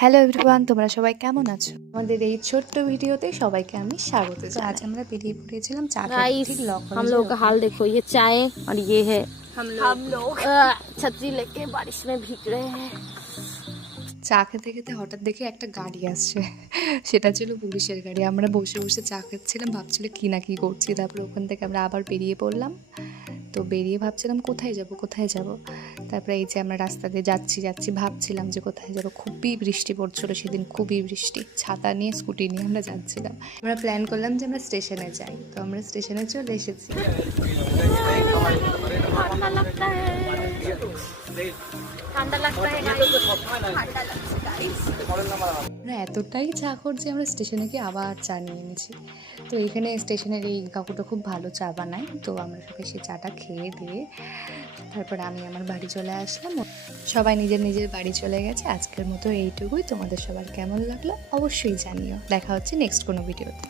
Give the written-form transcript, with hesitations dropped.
Hello everyone, তোমরা সবাই কেমন আছো? আমাদের এই ছোট্ট ভিডিওতে সবাইকে আমি স্বাগত জানাই। আজ আমরা বেরিয়ে পড়েছিলাম চা খেতে, गाइस ঠিক हम लोगों का हाल देखो, ये चाय और ये है हम लोग छतरी लेके बारिश में भीग रहे हैं। চা খেতে খেতে হঠাৎ দেখে একটা গাড়ি আসছে। সেটা ছিল পুলিশের গাড়ি। আমরা বসে বসে চা খাচ্ছিলাম, ভাবছিল কি না কি করছি। তারপরে ওখান থেকে আমরা আবার বেরিয়ে পড়লাম। তো বেরিয়ে ভাবছিলাম কোথায় যাব কোথায় যাব। তারপরে এই যে আমরা রাস্তা দিয়ে যাচ্ছি ভাবছিলাম যে কোথায় যাব। খুবই বৃষ্টি পড়ছিল সেদিন, খুবই বৃষ্টি। ছাতা নিয়ে স্কুটি নিয়ে আমরা যাচ্ছিলাম। আমরা প্ল্যান করলাম যে আমরা স্টেশনে যাই। তো আমরা স্টেশনে চলে এসেছি। ठंडा लगता है, ठंडा लगता है गाइस, ठंडा लगता है गाइस। আমরা এতটাই চা যে আমরা স্টেশনে গিয়ে আবার চা নিয়ে এনেছি। তো এখানে স্টেশনের এই কাকুটা খুব ভালো চা বানায়। তো আমরা সবাই সেই চাটা খেয়ে দিয়ে তারপর আমি আমার বাড়ি চলে আসলাম। সবাই নিজের নিজের বাড়ি চলে গেছে। আজকের মতো এইটুকুই। তোমাদের সবার কেমন লাগলো অবশ্যই জানিও। দেখা হচ্ছে নেক্সট কোনো ভিডিওতে।